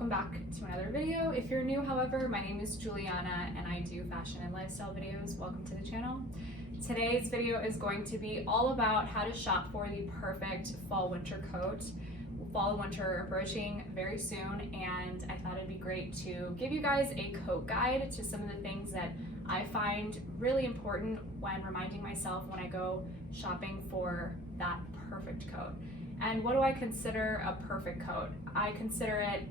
welcome back to another video. If you're new, however, my name is Juliana and I do fashion and lifestyle videos. Welcome to the channel. Today's video is going to be all about how to shop for the perfect fall-winter coat. Fall and winter are approaching very soon, and I thought it'd be great to give you guys a coat guide to some of the things that I find really important when reminding myself when I go shopping for that perfect coat. And what do I consider a perfect coat? I consider it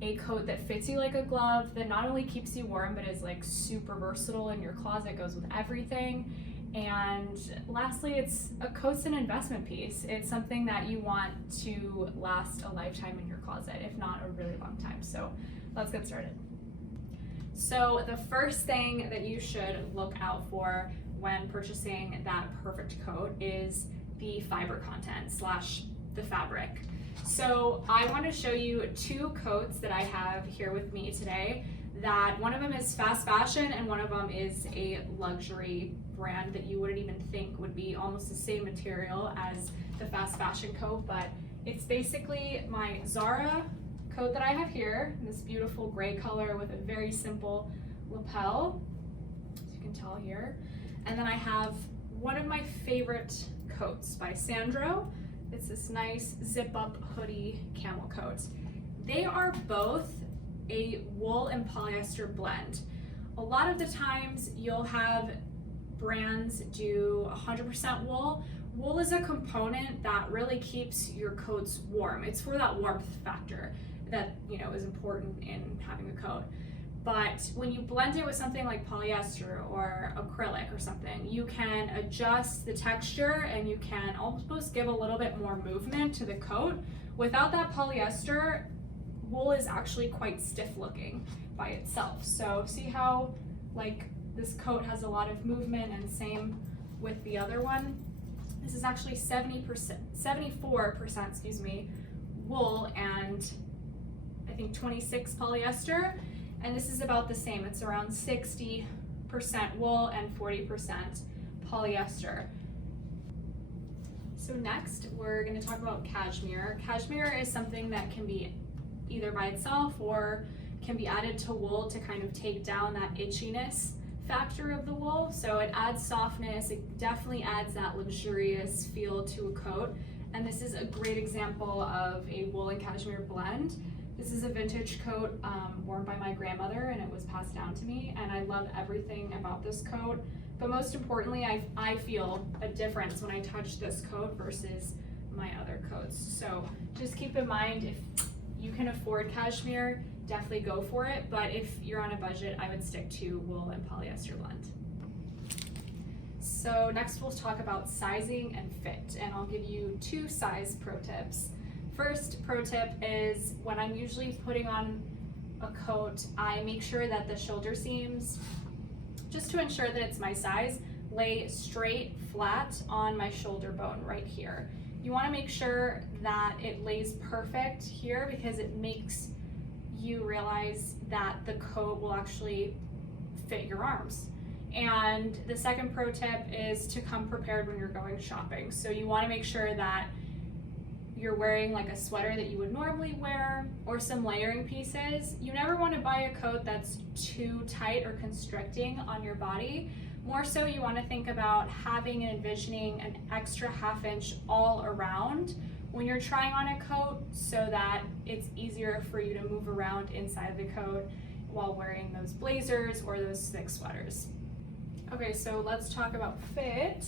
a coat that fits you like a glove, that not only keeps you warm, but is like super versatile in your closet, goes with everything. And lastly, a coat's an investment piece. It's something that you want to last a lifetime in your closet, if not a really long time. So let's get started. So the first thing that you should look out for when purchasing that perfect coat is the fiber content / the fabric. So I want to show you two coats that I have here with me today. That one of them is fast fashion and one of them is a luxury brand that you wouldn't even think would be almost the same material as the fast fashion coat, but it's basically my ZARA coat that I have here, this beautiful gray color with a very simple lapel, as you can tell here. And then I have one of my favorite coats by SANDRO. It's this nice zip up hoodie camel coat. They are both a wool and polyester blend. A lot of the times you'll have brands do 100% wool. Wool is a component that really keeps your coats warm. It's for that warmth factor that is important in having a coat. But when you blend it with something like polyester or acrylic or something, you can adjust the texture and you can almost give a little bit more movement to the coat. Without that polyester, wool is actually quite stiff looking by itself. So see how this coat has a lot of movement, and same with the other one. This is actually 74% wool and I think 26 polyester. And this is about the same. It's around 60% wool and 40% polyester. So next, we're going to talk about cashmere. Cashmere is something that can be either by itself or can be added to wool to kind of take down that itchiness factor of the wool. So it adds softness. It definitely adds that luxurious feel to a coat. And this is a great example of a wool and cashmere blend. This is a vintage coat worn by my grandmother, and it was passed down to me, and I love everything about this coat. But most importantly, I feel a difference when I touch this coat versus my other coats. So just keep in mind, if you can afford cashmere, definitely go for it. But if you're on a budget, I would stick to wool and polyester blend. So next we'll talk about sizing and fit, and I'll give you 2 size pro tips. First pro tip is when I'm usually putting on a coat, I make sure that the shoulder seams, just to ensure that it's my size, lay straight flat on my shoulder bone right here. You want to make sure that it lays perfect here because it makes you realize that the coat will actually fit your arms. And the second pro tip is to come prepared when you're going shopping. So you want to make sure that you're wearing like a sweater that you would normally wear or some layering pieces. You never want to buy a coat that's too tight or constricting on your body. More so you want to think about having and envisioning an extra ½ inch all around when you're trying on a coat so that it's easier for you to move around inside the coat while wearing those blazers or those thick sweaters. Okay, so let's talk about fit.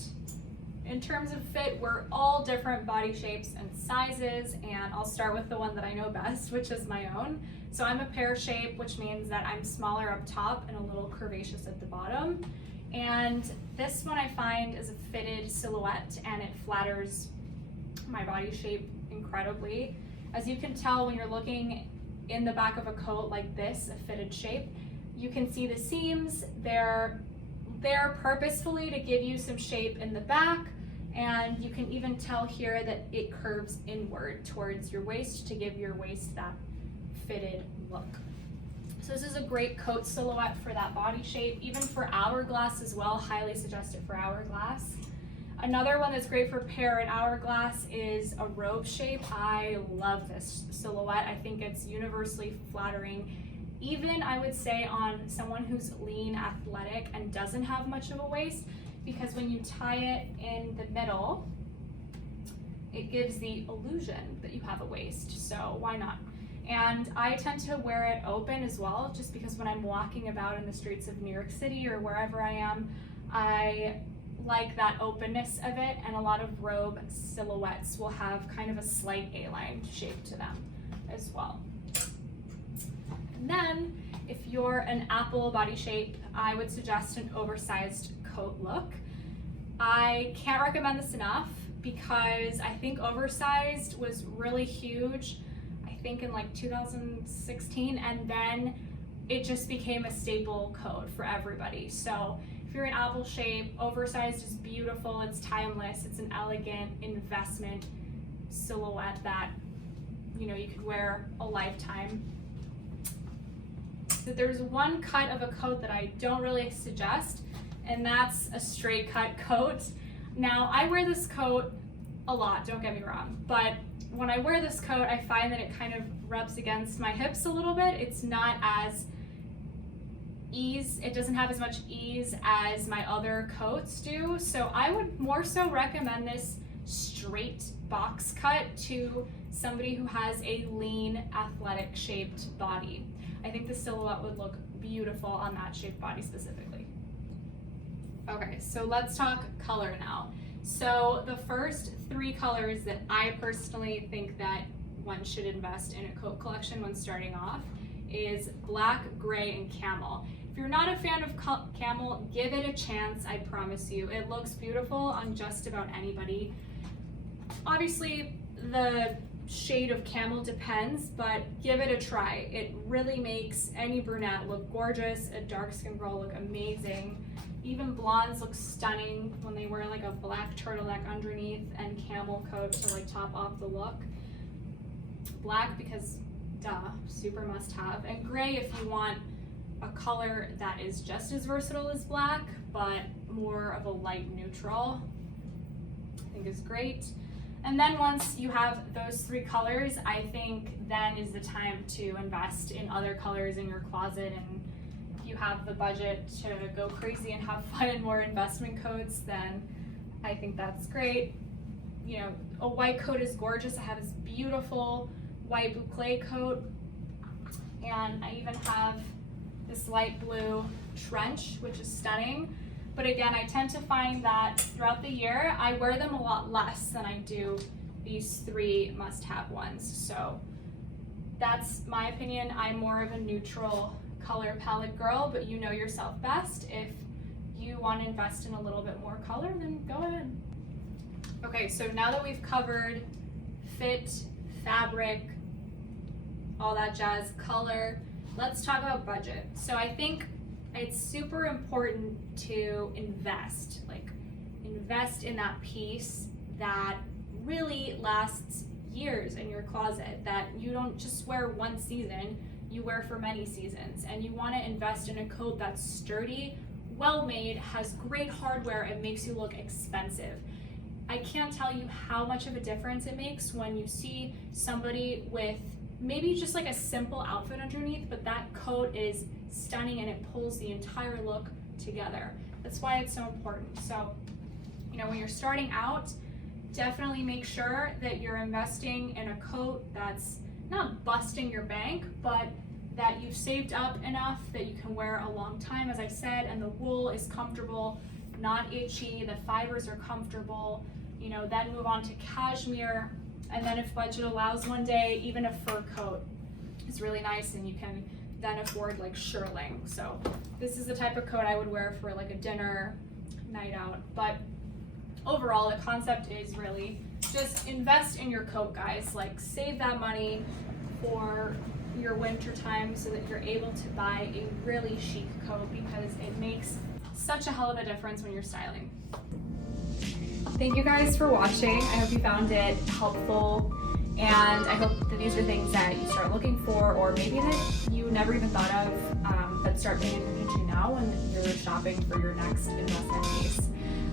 In terms of fit, we're all different body shapes and sizes, and I'll start with the one that I know best, which is my own. So I'm a pear shape, which means that I'm smaller up top and a little curvaceous at the bottom. And this one I find is a fitted silhouette, and it flatters my body shape incredibly. As you can tell when you're looking in the back of a coat like this, a fitted shape, you can see the seams. They're there purposefully to give you some shape in the back, and you can even tell here that it curves inward towards your waist to give your waist that fitted look. So this is a great coat silhouette for that body shape, even for hourglass as well. Highly suggest it for hourglass. Another one that's great for pear and hourglass is a robe shape. I love this silhouette. I think it's universally flattering. Even I would say on someone who's lean, athletic, and doesn't have much of a waist, because when you tie it in the middle, it gives the illusion that you have a waist, so why not? And I tend to wear it open as well, just because when I'm walking about in the streets of New York City or wherever I am, I like that openness of it, and a lot of robe silhouettes will have kind of a slight A-line shape to them as well. And then, if you're an apple body shape, I would suggest an oversized coat look. I can't recommend this enough because I think oversized was really huge, I think in like 2016, and then it just became a staple coat for everybody. So if you're an apple shape, oversized is beautiful, it's timeless, it's an elegant investment silhouette that, you know, you could wear a lifetime. So there's one cut of a coat that I don't really suggest, and that's a straight cut coat. Now, I wear this coat a lot, don't get me wrong, but when I wear this coat, I find that it kind of rubs against my hips a little bit. It's not as it doesn't have as much ease as my other coats do, so I would more so recommend this straight box cut to somebody who has a lean, athletic shaped body. I think the silhouette would look beautiful on that shaped body specifically. Okay, so let's talk color now. So the first three colors that I personally think that one should invest in a coat collection when starting off is black, gray, and camel. If you're not a fan of camel, give it a chance, I promise you. It looks beautiful on just about anybody. Obviously, the shade of camel depends, but give it a try. It really makes any brunette look gorgeous, a dark skinned girl look amazing. Even blondes look stunning when they wear like a black turtleneck underneath and camel coat to like top off the look. Black because duh, super must have. And gray if you want a color that is just as versatile as black, but more of a light neutral, I think is great. And then once you have those three colors, I think then is the time to invest in other colors in your closet. And if you have the budget to go crazy and have fun in more investment coats, then I think that's great. You know, a white coat is gorgeous. I have this beautiful white boucle coat, and I even have this light blue trench, which is stunning. But again, I tend to find that throughout the year, I wear them a lot less than I do these three must-have ones. So that's my opinion. I'm more of a neutral color palette girl, but you know yourself best. If you want to invest in a little bit more color, then go ahead. Okay, so now that we've covered fit, fabric, all that jazz, color, let's talk about budget. So I think it's super important to invest in that piece that really lasts years in your closet, that you don't just wear one season, you wear for many seasons. And you want to invest in a coat that's sturdy, well made, has great hardware, and makes you look expensive. I can't tell you how much of a difference it makes when you see somebody with maybe just like a simple outfit underneath, but that coat is stunning and it pulls the entire look together. That's why it's so important. So, you know, when you're starting out, definitely make sure that you're investing in a coat that's not busting your bank, but that you've saved up enough that you can wear a long time, as I said, and the wool is comfortable, not itchy, the fibers are comfortable. You know, then move on to cashmere, and then if budget allows one day, even a fur coat is really nice, and you can then afford like shearling. So this is the type of coat I would wear for like a dinner night out. But overall, the concept is really just invest in your coat, guys. Like, save that money for your winter time so that you're able to buy a really chic coat, because it makes such a hell of a difference when you're styling. Thank you guys for watching. I hope you found it helpful, and I hope that these are things that you start looking for, or maybe that you never even thought of, but start paying attention to now when you're shopping for your next investment piece.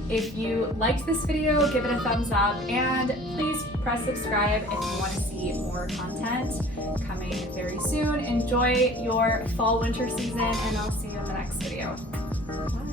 If you liked this video, give it a thumbs up, and please press subscribe if you want to see more content coming very soon. Enjoy your fall winter season, and I'll see you in the next video. Bye.